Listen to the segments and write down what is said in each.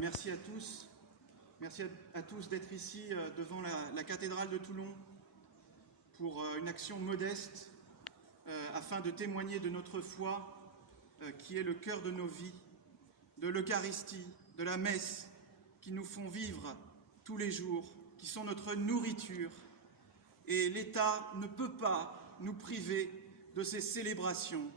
Merci à tous. Merci à tous d'être ici devant la cathédrale de Toulon pour une action modeste afin de témoigner de notre foi qui est le cœur de nos vies, de l'Eucharistie, de la messe qui nous font vivre tous les jours, qui sont notre nourriture. Et l'État ne peut pas nous priver de ces célébrations.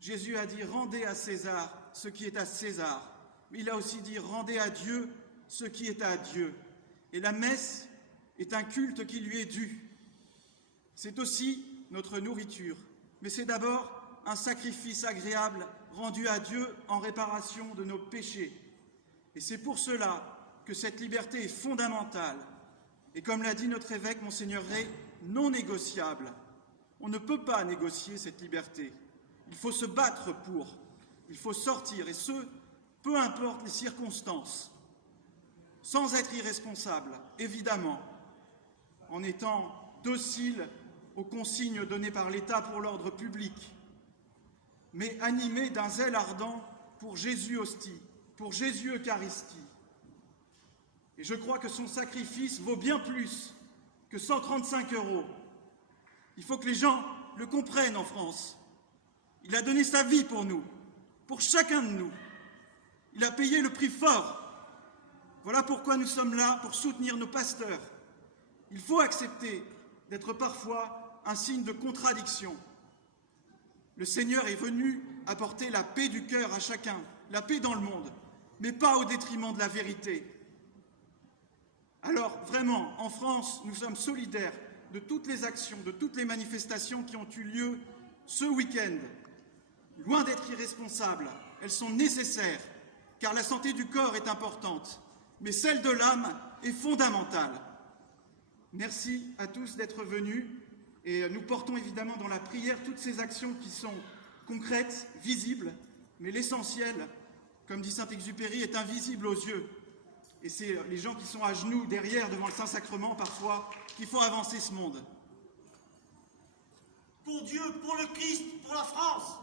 Jésus a dit « Rendez à César ce qui est à César ». Mais il a aussi dit « Rendez à Dieu ce qui est à Dieu ». Et la messe est un culte qui lui est dû. C'est aussi notre nourriture, mais c'est d'abord un sacrifice agréable rendu à Dieu en réparation de nos péchés. Et c'est pour cela que cette liberté est fondamentale. Et comme l'a dit notre évêque, Monseigneur Ray, non négociable. On ne peut pas négocier cette liberté. Il faut se battre pour. Il faut sortir, et ce, peu importe les circonstances, sans être irresponsable, évidemment, en étant docile aux consignes données par l'État pour l'ordre public, mais animé d'un zèle ardent pour Jésus hostie, pour Jésus Eucharistie. Et je crois que son sacrifice vaut bien plus que 135 €. Il faut que les gens le comprennent en France. Il a donné sa vie pour nous, pour chacun de nous. Il a payé le prix fort. Voilà pourquoi nous sommes là, pour soutenir nos pasteurs. Il faut accepter d'être parfois un signe de contradiction. Le Seigneur est venu apporter la paix du cœur à chacun, la paix dans le monde, mais pas au détriment de la vérité. Alors, vraiment, en France, nous sommes solidaires de toutes les actions, de toutes les manifestations qui ont eu lieu ce week-end. Loin d'être irresponsables, elles sont nécessaires, car la santé du corps est importante, mais celle de l'âme est fondamentale. Merci à tous d'être venus, et nous portons évidemment dans la prière toutes ces actions qui sont concrètes, visibles, mais l'essentiel, comme dit Saint-Exupéry, est invisible aux yeux. Et c'est les gens qui sont à genoux derrière, devant le Saint-Sacrement, parfois, qu'il faut avancer ce monde. Pour Dieu, pour le Christ, pour la France,